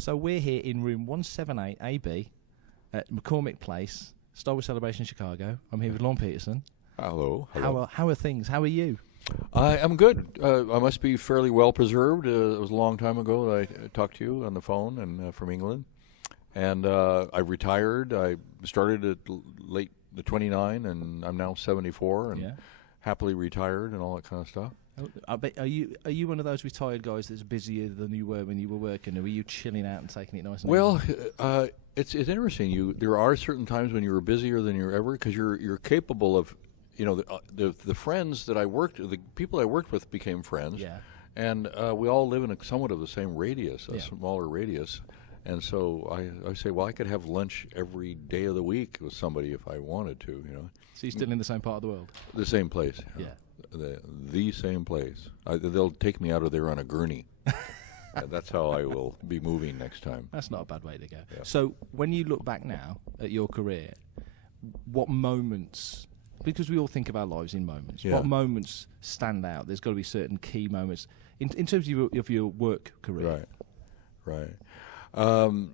So we're here in room 178 AB at McCormick Place, Star Wars Celebration Chicago. I'm here with Lorne Peterson. Hello. How are things? How are you? I'm good. I must be fairly well preserved. It was a long time ago that I talked to you on the phone and from England. And I retired. I started at late 29, and I'm now 74 and happily retired and all that kind of stuff. I bet, are you one of those retired guys that's busier than you were when you were working, or were you chilling out and taking it nice? And well, it's interesting. There are certain times when you were busier than you're ever, because you're capable of, the friends that the people I worked with became friends, and we all live in somewhat of the same radius, a smaller radius. And so I say, well, I could have lunch every day of the week with somebody if I wanted to, So you're still in the same part of the world? The same place. Yeah. The same place. They'll take me out of there on a gurney. That's how I will be moving next time. That's not a bad way to go. Yeah. So when you look back now at your career, what moments, because we all think of our lives in moments, what moments stand out? There's got to be certain key moments in terms of your work career. Right. To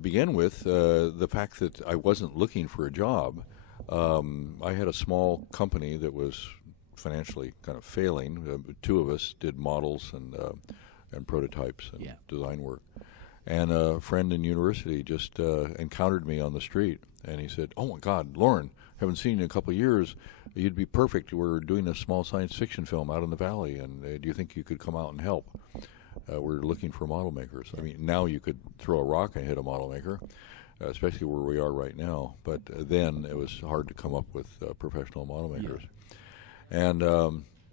begin with, the fact that I wasn't looking for a job, I had a small company that was financially kind of failing. Two of us did models and prototypes and design work. And a friend in university just encountered me on the street, and he said, "Oh my God, Lorne, haven't seen you in a couple of years. You'd be perfect. We're doing a small science fiction film out in the valley, and do you think you could come out and help? We're looking for model makers." I mean, now you could throw a rock and hit a model maker, especially where we are right now. But then it was hard to come up with professional model makers. And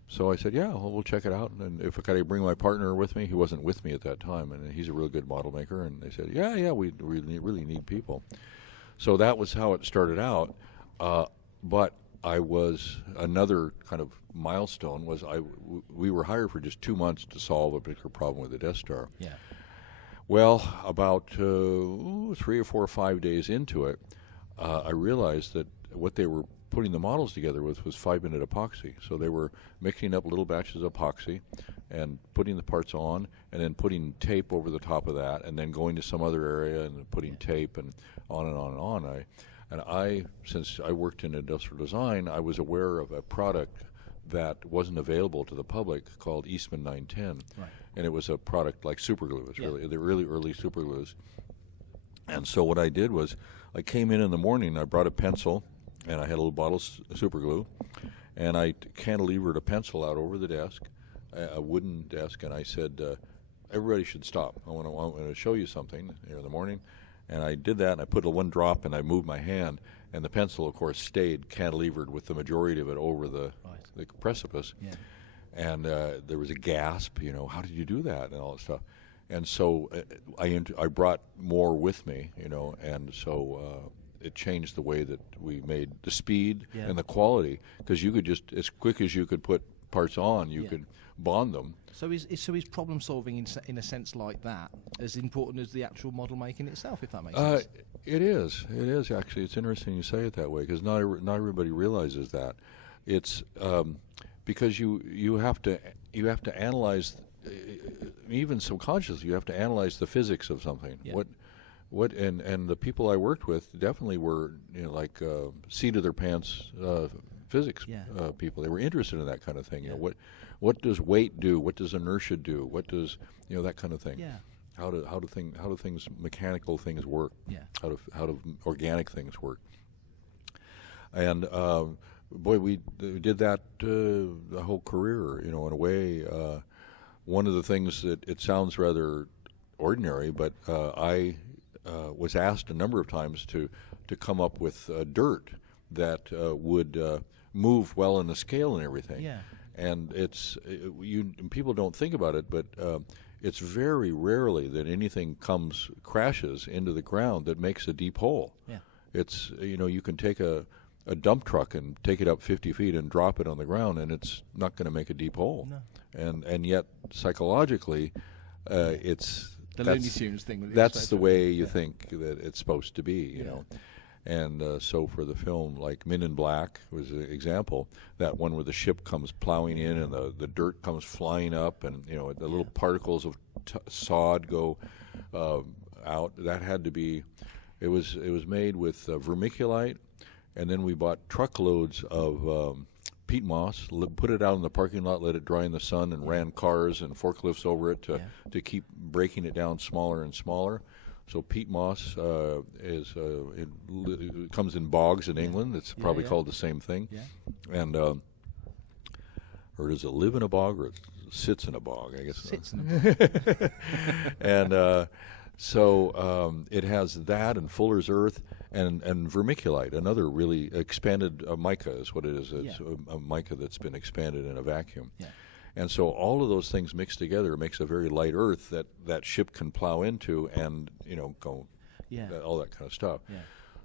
so I said, we'll check it out. And if I could bring my partner with me, he wasn't with me at that time, and he's a real good model maker. And they said, we really need people. So that was how it started out. But I was, another kind of milestone was we were hired for just 2 months to solve a particular problem with the Death Star. Yeah. Well, about 3 or 4 or 5 days into it, I realized that what they were putting the models together with was 5-minute epoxy. So they were mixing up little batches of epoxy and putting the parts on, and then putting tape over the top of that, and then going to some other area and putting tape, and on and on and on. Since I worked in industrial design, I was aware of a product that wasn't available to the public called Eastman 910. Right. And it was a product like superglue. It was really the really early superglues. And so what I did was I came in the morning, I brought a pencil, and I had a little bottle of superglue, and I cantilevered a pencil out over the desk, a wooden desk, and I said, everybody should stop. I want to show you something in the morning. And I did that, and I put one drop, and I moved my hand, and the pencil, of course, stayed cantilevered with the majority of it over the precipice. Yeah. And there was a gasp, how did you do that, and all that stuff. And so I brought more with me, and so it changed the way that we made the speed and the quality, because you could just, as quick as you could put parts on, you could bond them. So is problem solving in a sense like that as important as the actual model making itself, if that makes sense? It is actually. It's interesting you say it that way, because not everybody realizes that. It's because you have to analyze, even subconsciously, you have to analyze the physics of something. Yeah. And the people I worked with definitely were seat of their pants physics people. They were interested in that kind of thing. Yeah. What does weight do? What does inertia do? What does that kind of thing? Yeah. How do things, mechanical things work? Yeah. How do organic things work? And boy, we did that the whole career. In a way, one of the things that it sounds rather ordinary, but I was asked a number of times to come up with dirt that would move well in the scale and everything. Yeah. And people don't think about it, but it's very rarely that anything crashes into the ground that makes a deep hole. Yeah. It's you can take a dump truck and take it up 50 feet and drop it on the ground, and it's not going to make a deep hole. No. And yet psychologically, it's the Looney Tunes thing. That's the way you think that it's supposed to be. You know. And so for the film, like Men in Black was an example, that one where the ship comes plowing in and the dirt comes flying up, and the little particles of sod go out. That had to be. It was made with vermiculite, and then we bought truckloads of peat moss, put it out in the parking lot, let it dry in the sun, and ran cars and forklifts over it to keep breaking it down smaller and smaller. So peat moss it comes in bogs in England. It's probably called the same thing. Yeah. And or does it live in a bog, or it sits in a bog? I guess sits in a bog. And so it has that and fuller's earth and vermiculite, another really expanded mica is what it is. It's a mica that's been expanded in a vacuum. Yeah. And so all of those things mixed together makes a very light earth that ship can plow into and, go, all that kind of stuff. Yeah.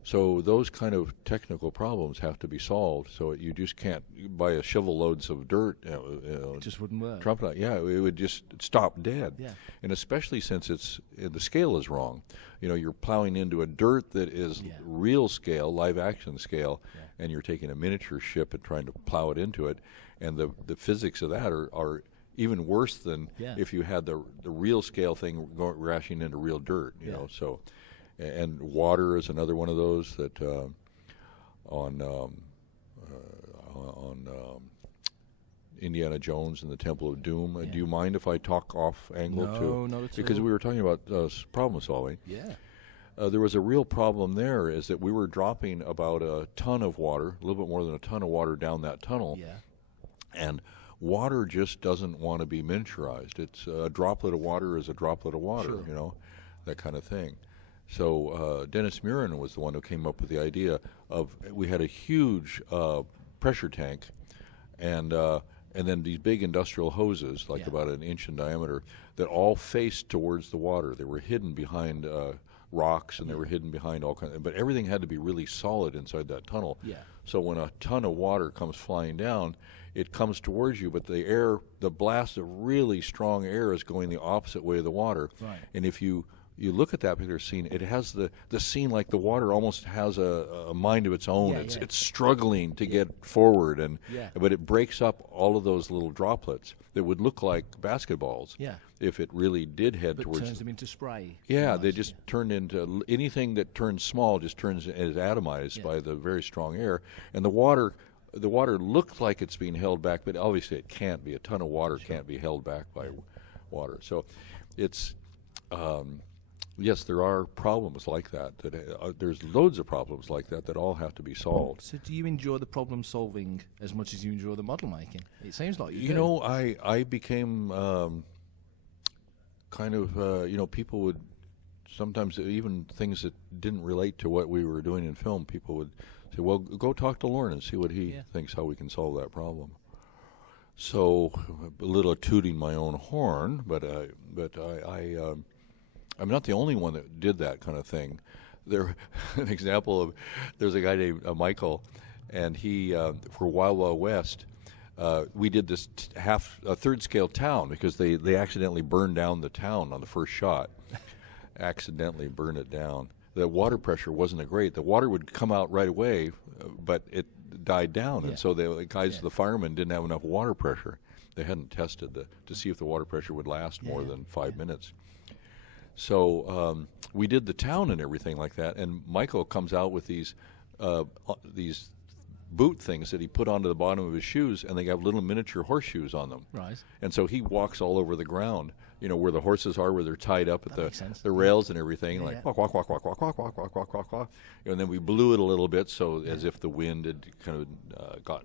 So those kind of technical problems have to be solved. So you just can't buy a shovel loads of dirt. It just wouldn't work. Drop it out. Yeah, it would just stop dead. Yeah. And especially since the scale is wrong. You're plowing into a dirt that is real scale, live action scale, and you're taking a miniature ship and trying to plow it into it. And the physics of that are even worse than if you had the real scale thing crashing into real dirt. You know, so. And water is another one of those that on Indiana Jones and the Temple of Doom. Do you mind if I talk off angle too? No, not at all. Because we were talking about problem solving. Yeah. There was a real problem there is that we were dropping about a ton of water, a little bit more than a ton of water down that tunnel. Yeah. And water just doesn't want to be miniaturized. It's a droplet of water is a droplet of water, that kind of thing. So Dennis Murin was the one who came up with the idea of we had a huge pressure tank and then these big industrial hoses, like about an inch in diameter, that all faced towards the water. They were hidden behind rocks and they were hidden behind all kinds. But everything had to be really solid inside that tunnel. Yeah. So when a ton of water comes flying down, it comes towards you, but the blast of really strong air is going the opposite way of the water. Right. And if you look at that particular scene, it has the scene like the water almost has a mind of its own. It's struggling to get forward, but it breaks up all of those little droplets that would look like basketballs if it really did head towards. Turns them into spray. Yeah, they just turned into anything that turns small just turns as atomized by the very strong air, and the water looks like it's being held back, but obviously it can't be. A ton of water can't be held back by water. So it's. Yes, there are problems like that. There's loads of problems like that all have to be solved. So do you enjoy the problem solving as much as you enjoy the model making? It seems like you do. I became kind of, people would sometimes, even things that didn't relate to what we were doing in film, people would say, well, go talk to Lorne and see what he thinks, how we can solve that problem. So a little tooting my own horn, but I'm not the only one that did that kind of thing. An example of, there's a guy named Michael, and he, for Wild Wild West, we did this third scale town because they accidentally burned down the town on the first shot. Accidentally burned it down. The water pressure wasn't great. The water would come out right away, but it died down, and so the guys, the firemen, didn't have enough water pressure. They hadn't tested to see if the water pressure would last more than 5 minutes. So we did the town and everything like that, and Michael comes out with these boot things that he put onto the bottom of his shoes, and they have little miniature horseshoes on them. Right. And so he walks all over the ground, where the horses are, where they're tied up at the rails and everything, like walk, walk, walk, walk, walk, walk, walk, walk, walk, walk, walk. And then we blew it a little bit, so as if the wind had kind of got,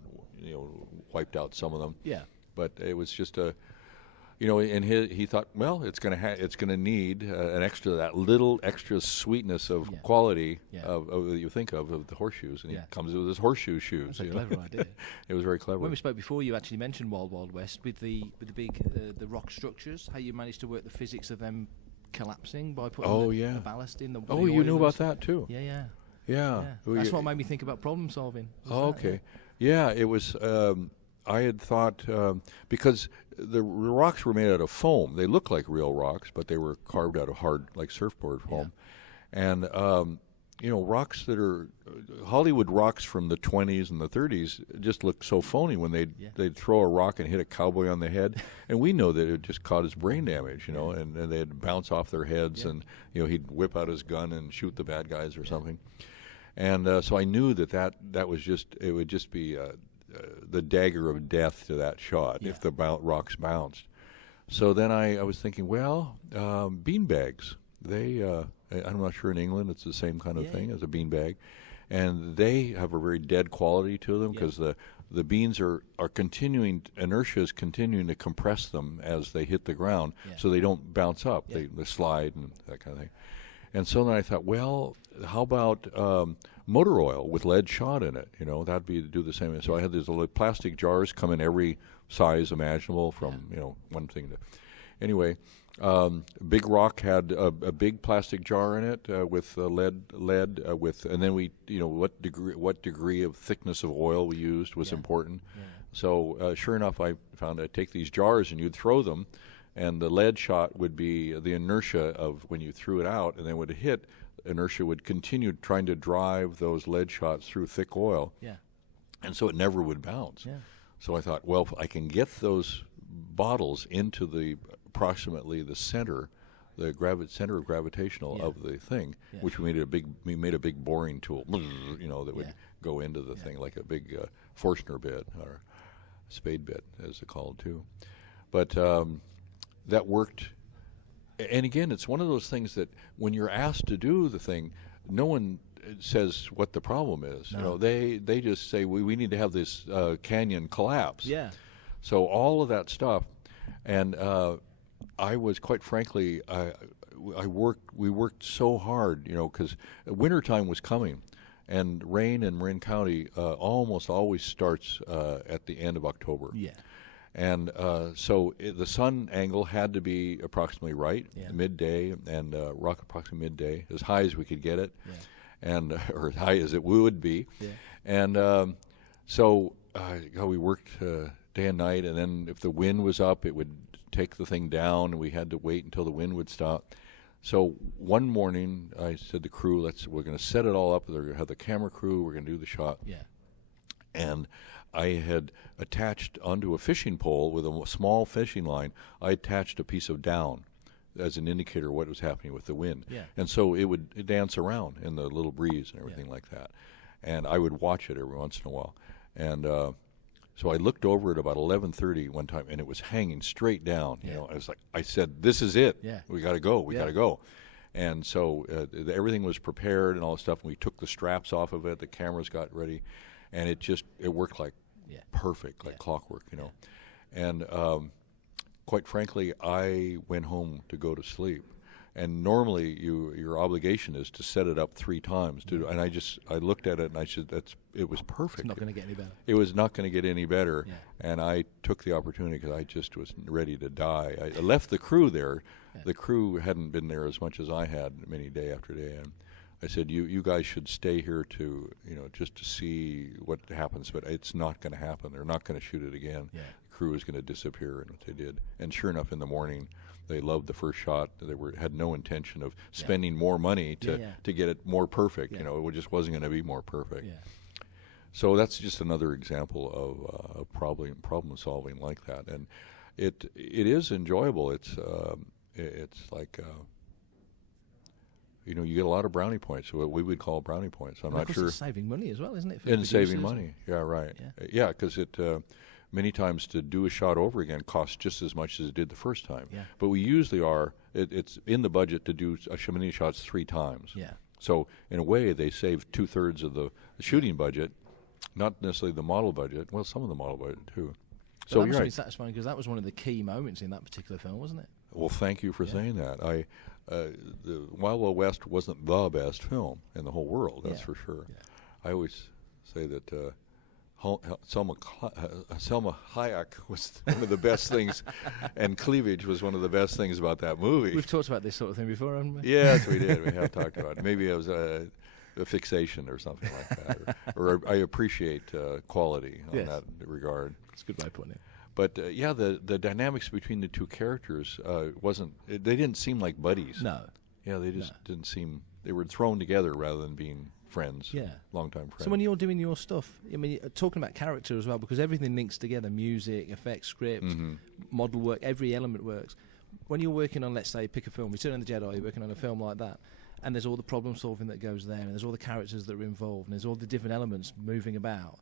wiped out some of them. Yeah. But it was just a. And he thought, well, it's going to need that little extra sweetness of quality of that you think of the horseshoes, and he comes with his horseshoe shoes. That's a clever idea. It was very clever. When we spoke before, you actually mentioned Wild Wild West with the big the rock structures. How you managed to work the physics of them collapsing by putting the ballast in. You knew about that too. Yeah. That's what made me think about problem solving. Okay. Yeah, it was. I had thought because the rocks were made out of foam. They look like real rocks, but they were carved out of hard, like surfboard foam. And rocks that are Hollywood rocks from the 20s and the 30s just look so phony when they'd throw a rock and hit a cowboy on the head, and we know that it just caused brain damage, and they'd bounce off their heads, and he'd whip out his gun and shoot the bad guys or something, and so I knew that was it would just be the dagger of death to that shot if the rocks bounced. So then I was thinking, well, beanbags. I'm not sure in England it's the same kind of thing as a beanbag, and they have a very dead quality to them because the beans are continuing, inertia is continuing to compress them as they hit the ground, so they don't bounce up. They slide and that kind of thing. And so then I thought, well, how about motor oil with lead shot in it? That'd be to do the same. So I had these little plastic jars come in every size imaginable, from one thing to anyway. Big Rock had a big plastic jar in it with lead with, and then we, what degree of thickness of oil we used was important. So sure enough, I found I'd take these jars and you'd throw them, and the lead shot would be the inertia of when you threw it out, and then when it hit, inertia would continue trying to drive those lead shots through thick oil, and so it never would bounce. So I thought, well, if I can get those bottles into approximately the center, center of gravitational of the thing, which we made a big boring tool, that would go into the thing like a big Forstner bit or spade bit, as they're called too. But that worked. And again, it's one of those things that when you're asked to do the thing, no one says what the problem is. No. They just say we need to have this canyon collapse. So all of that stuff, and I was, quite frankly, we worked so hard, because wintertime was coming, and rain in Marin County almost always starts at the end of October. And so the sun angle had to be approximately right, midday, and rock approximately midday, as high as we could get it, and or as high as it would be. And so we worked day and night, and then if the wind was up, it would take the thing down, and we had to wait until the wind would stop. So one morning, I said to the crew, we're going to set it all up. They're going to have the camera crew. We're going to do the shot. And I had attached onto a fishing pole with a small fishing line, I attached a piece of down as an indicator of what was happening with the wind. And so it would dance around in the little breeze and everything like that. And I would watch it every once in a while. And so I looked over at about 11:30 one time, and it was hanging straight down. I said, "This is it. We got to go. We got to go." And so everything was prepared and all this stuff. And we took the straps off of it. The cameras got ready, and it worked like perfect, like clockwork, And quite frankly, I went home to go to sleep. And normally, your obligation is to set it up 3 times. And I looked at it and I said, it was perfect. It's not going to get any better. It was not going to get any better. And I took the opportunity because I just was ready to die. I left the crew there. The crew hadn't been there as much as I had, many day after day. And I said, you guys should stay here to, just to see what happens. But it's not going to happen. They're not going to shoot it again. The crew is going to disappear, and what they did. And sure enough, in the morning, they loved the first shot. They had no intention of spending more money to get it more perfect. It just wasn't going to be more perfect. So that's just another example of problem solving like that, and it is enjoyable. It's like you get a lot of brownie points. What we would call brownie points. I'm not sure. It's saving money as well, isn't it? And saving money. Yeah, right. Yeah, because it. Many times to do a shot over again costs just as much as it did the first time. But we usually it's in the budget to do many shots 3 times. So in a way, they save 2/3 of the shooting budget, not necessarily the model budget. Well, some of the model budget too. But so that must be satisfying, because that was one of the key moments in that particular film, wasn't it? Well, thank you for saying that. The Wild Wild West wasn't the best film in the whole world, that's for sure. I always say that Selma Hayek was one of the best things, and cleavage was one of the best things about that movie. We've talked about this sort of thing before, haven't we? Yes, we did. We have talked about it. Maybe it was a fixation or something like that. Or I appreciate quality in that regard. That's a good way of putting it. But the dynamics between the 2 characters they didn't seem like buddies. No. Yeah, they just didn't seem. They were thrown together rather than being friends. Yeah, long-time friends. So when you're doing your stuff, I mean, talking about character as well, because everything links together: music, effects, script, model work. Every element works. When you're working on, let's say, pick a film, Return of the Jedi, you're working on a film like that, and there's all the problem solving that goes there, and there's all the characters that are involved, and there's all the different elements moving about.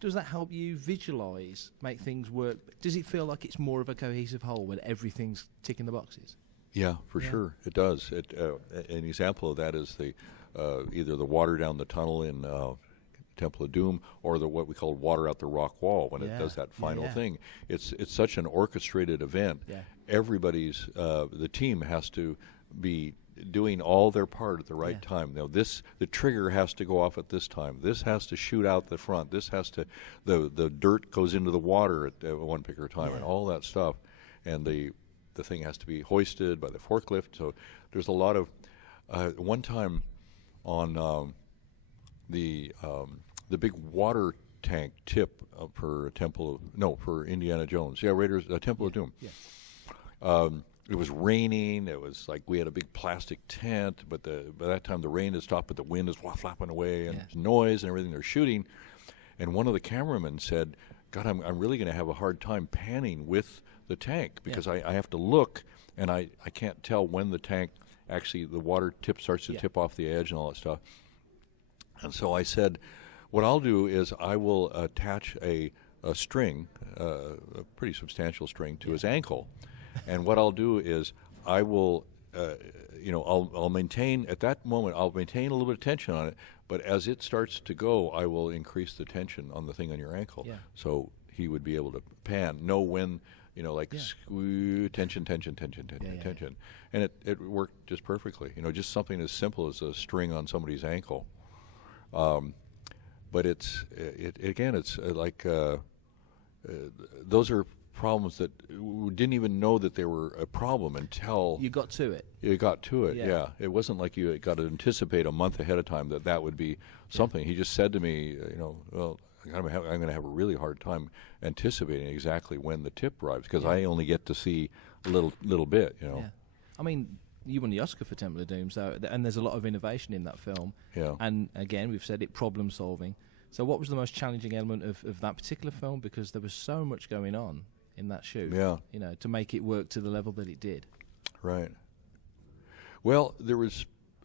Does that help you visualise, make things work? Does it feel like it's more of a cohesive whole when everything's ticking the boxes? Yeah, for sure, it does. An example of that is the either the water down the tunnel in Temple of Doom, or what we call water out the rock wall when it does that final thing. It's such an orchestrated event. Yeah. Everybody's the team has to be doing all their part at the right time. Now the trigger has to go off at this time. This has to shoot out the front. This has to the dirt goes into the water at one particular time, and all that stuff. And the thing has to be hoisted by the forklift. So there's a lot of one time on the big water tank tip for for Indiana Jones. Yeah, Raiders Temple of Doom. Yeah. It was raining. It was like we had a big plastic tent, but by that time the rain had stopped, but the wind is flapping away, and there's noise and everything. They're shooting, and one of the cameramen said, "God, I'm really going to have a hard time panning with the tank because I have to look, and I can't tell when the tank actually the water starts to tip off the edge and all that stuff." And so I said, "What I'll do is I will attach a string, a pretty substantial string, to his ankle." And what I'll do is I will, I'll maintain at that moment. I'll maintain a little bit of tension on it, but as it starts to go, I will increase the tension on the thing on your ankle. Yeah. So he would be able to know when, squeeze, tension, and it worked just perfectly. Just something as simple as a string on somebody's ankle. But it's like those are problems that we didn't even know that they were a problem until you got to it. You got to it, yeah. It wasn't like you got to anticipate a month ahead of time that would be something. He just said to me, well, I'm going to have a really hard time anticipating exactly when the tip arrives because I only get to see a little bit, Yeah. I mean, you won the Oscar for Temple of Doom, so and there's a lot of innovation in that film. Yeah. And again, we've said it, problem solving. So what was the most challenging element of that particular film? Because there was so much going on in that shoot, to make it work to the level that it did. Right. Well, there were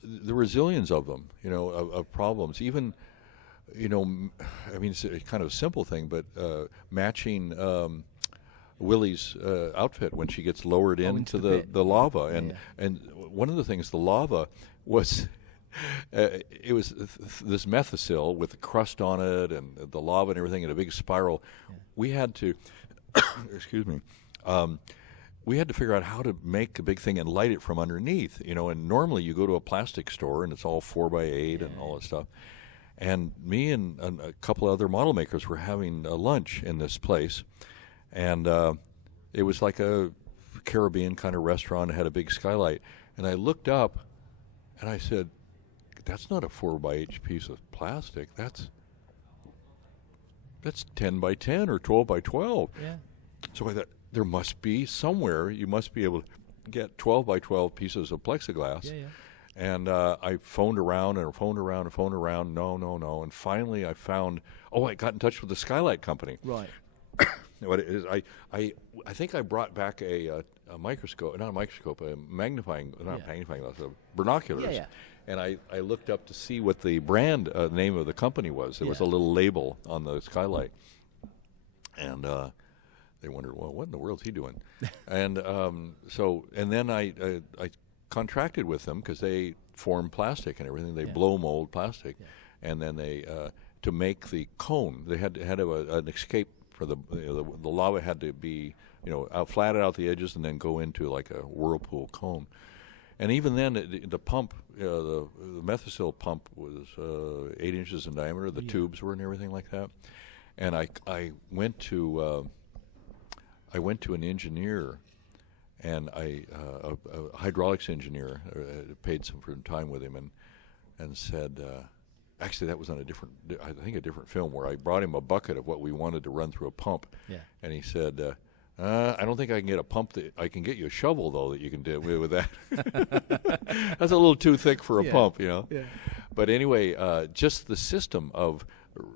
zillions of them, of problems. Even, I mean, it's a kind of a simple thing, but matching Willie's outfit when she gets lowered into the lava, and one of the things, the lava was. It was this methicil with the crust on it and the lava and everything in a big spiral. Yeah. We had to, excuse me, we had to figure out how to make a big thing and light it from underneath. And normally you go to a plastic store and it's all 4x8 and all that stuff. And me and a couple of other model makers were having a lunch in this place, and it was like a Caribbean kind of restaurant. It had a big skylight, and I looked up and I said, "That's not a 4x8 piece of plastic. That's 10x10 or 12x12. Yeah. So I thought there must be somewhere you must be able to get 12x12 pieces of plexiglass. Yeah. And I phoned around. No. And finally I found. I got in touch with the Skylight Company. Right. What it is, I think I brought back a microscope, not a microscope, a magnifying glass, binoculars. Yeah. And I looked up to see what the brand name of the company was. There was a little label on the skylight. And they wondered, well, what in the world is he doing? And then I contracted with them because they form plastic and everything. They blow mold plastic. Yeah. And then they, to make the cone, they had to have an escape for the lava had to be, flatted out the edges and then go into like a whirlpool cone. And even then, the pump, the methicil pump was 8 inches in diameter. The tubes were and everything like that. And I went to an engineer, and a hydraulics engineer, paid some time with him, and said, actually that was on a different film where I brought him a bucket of what we wanted to run through a pump. Yeah. And he said, I don't think I can get a pump. I can get you a shovel, though, that you can do with that. That's a little too thick for a pump, you know. Yeah. But anyway, just the system of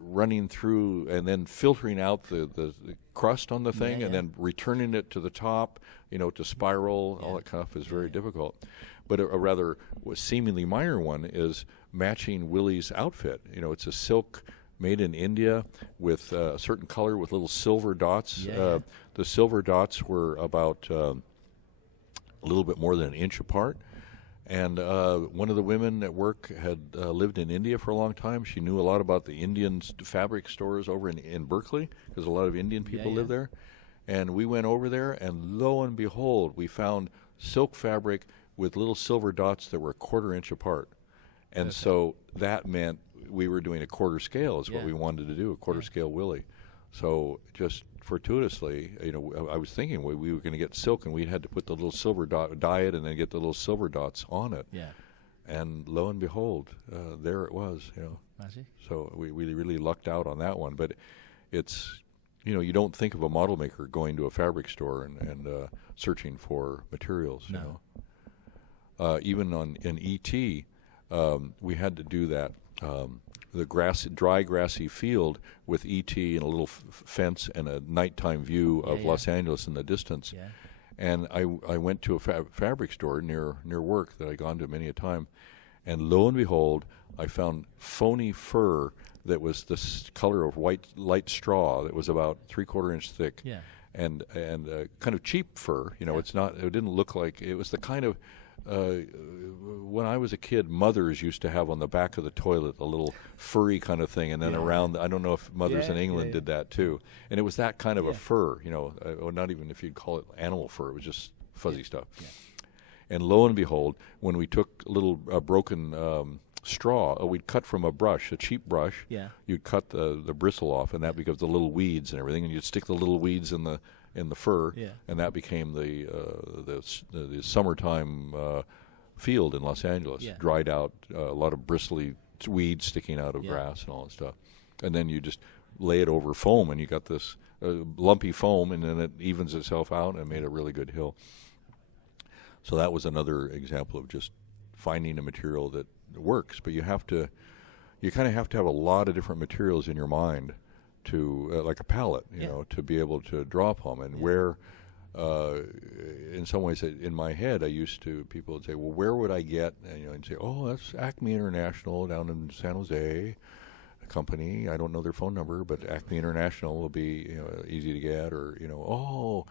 running through and then filtering out the crust on the thing and then returning it to the top, you know, to spiral, all that kind of stuff is very difficult. But a rather seemingly minor one is matching Willie's outfit. You know, it's a silk made in India with a certain color with little silver dots. The silver dots were about a little bit more than an inch apart. And one of the women at work had lived in India for a long time. She knew a lot about the Indian fabric stores over in Berkeley, because a lot of Indian people live there. And we went over there, and lo and behold, we found silk fabric with little silver dots that were a quarter-inch apart. And so that meant we were doing a quarter scale is what we wanted to do, a quarter scale Willie. So just fortuitously, you know, I was thinking we were going to get silk, and we had to put the little silver dot, dye it, and then get the little silver dots on it. Yeah. And lo and behold, there it was. You know. Magic. So we really lucked out on that one. But it's, you know, you don't think of a model maker going to a fabric store and searching for materials. No. You know. Even in ET, we had to do that. The dry grassy field with ET and a little fence and a nighttime view of Los Angeles in the distance. Yeah. And I went to a fabric store near work that I'd gone to many a time, and lo and behold, I found phony fur that was this color of light straw that was about 3/4 inch thick. Yeah. And kind of cheap fur. You know, it didn't look like, it was the kind of when I was a kid, mothers used to have on the back of the toilet a little furry kind of thing, and then around, I don't know if mothers in England did that too. And it was that kind of a fur, you know, or not even if you'd call it animal fur, it was just fuzzy stuff. Yeah. And lo and behold, when we took a little broken straw, we'd cut from a brush, a cheap brush, you'd cut the bristle off, and that becomes the little weeds and everything, and you'd stick the little weeds in the fur, and that became the summertime field in Los Angeles. Dried out, a lot of bristly weeds sticking out of grass and all that stuff. And then you just lay it over foam, and you got this lumpy foam, and then it evens itself out and made a really good hill. So that was another example of just finding a material that works. But you kind of have to have a lot of different materials in your mind to like a palette, you know, to be able to draw upon. And where, in some ways, in my head, people would say, well, where would I get? And, you know, I'd say, oh, that's Acme International down in San Jose, a company. I don't know their phone number, but Acme International will be, you know, easy to get. Or, you know, oh,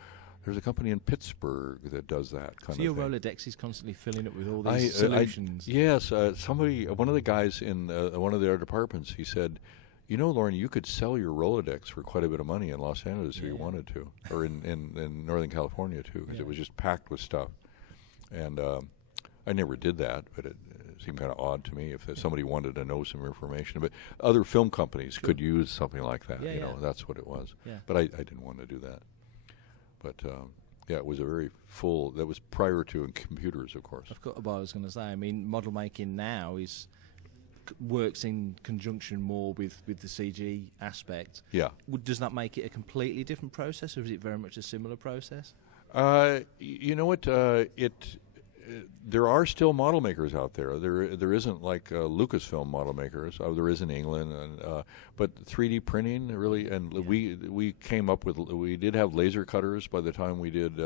there's a company in Pittsburgh that does that kind of thing. So your Rolodex is constantly filling up with all these solutions. Yes, one of the guys in one of their departments, he said, you know, Lorne, you could sell your Rolodex for quite a bit of money in Los Angeles if you wanted to, or in Northern California too, because it was just packed with stuff. And I never did that, but it seemed kind of odd to me if somebody wanted to know some information. But other film companies could use something like that. You know, that's what it was. Yeah. But I didn't want to do that. But it was a very full. That was prior to computers, of course. I've got what I was going to say. I mean, model making now works in conjunction more with the CG aspect. Yeah. Does that make it a completely different process, or is it very much a similar process? You know what? There are still model makers out there. There isn't like Lucasfilm model makers. There is in England, but 3D printing really. And we came up with. We did have laser cutters by the time we did.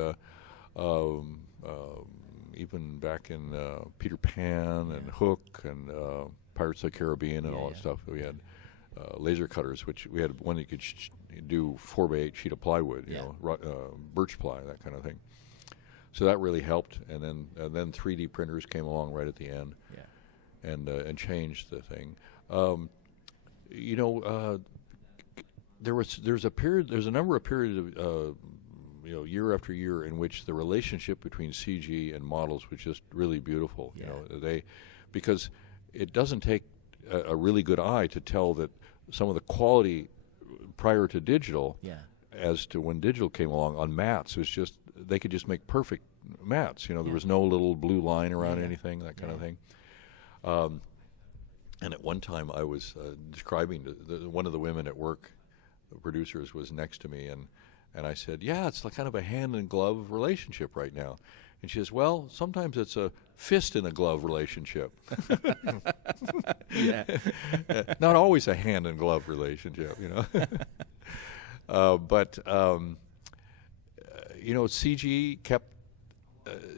Even back in Peter Pan and Hook and Pirates of the Caribbean and all that stuff, we had laser cutters, which we had one that could do 4x8 sheet of plywood, you know, birch ply, that kind of thing. So that really helped, and then 3D printers came along right at the end, and changed the thing. You know, there's a number of periods of you know, year after year in which the relationship between CG and models was just really beautiful. You know, because it doesn't take a really good eye to tell that some of the quality prior to digital, as to when digital came along on mats, was just they could just make perfect mats. You know, there was no little blue line around anything, that kind of thing. And at one time, I was describing one of the women at work, the producers, was next to me, and And I said, yeah, it's like kind of a hand-in-glove relationship right now. And she says, well, sometimes it's a fist-in-a-glove relationship. Yeah. Not always a hand-in-glove relationship, you know. But you know, CG kept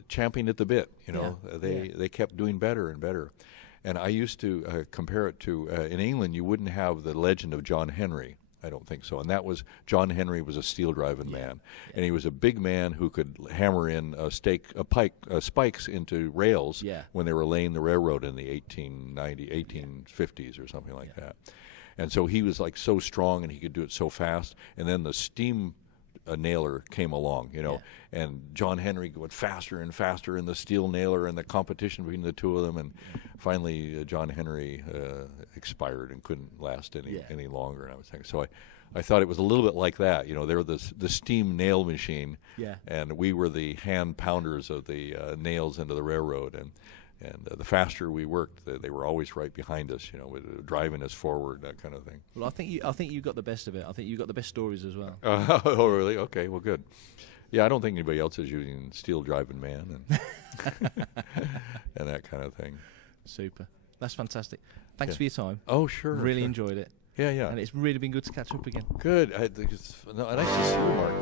champing at the bit. You know, they kept doing better and better. And I used to compare it to in England, you wouldn't have the legend of John Henry. I don't think so. And that was, John Henry was a steel driving man. And he was a big man who could hammer in spikes into rails when they were laying the railroad in the 1850s or something like that. And so he was like so strong and he could do it so fast. And then the steam nailer came along, you know, and John Henry went faster and faster in the steel nailer and the competition between the two of them. And finally, John Henry expired and couldn't last any longer. And I was thinking, so I thought it was a little bit like that. You know, they were the steam nail machine, and we were the hand pounders of the nails into the railroad. And the faster we worked, they were always right behind us, you know, driving us forward, that kind of thing. Well, I think you got the best of it. I think you got the best stories as well. Oh, really? Okay, well, good. Yeah, I don't think anybody else is using steel driving man and and that kind of thing. Super. That's fantastic. Thanks for your time. Oh, sure. Really enjoyed it. Yeah, yeah. And it's really been good to catch up again. Good. Nice to see you, Mark.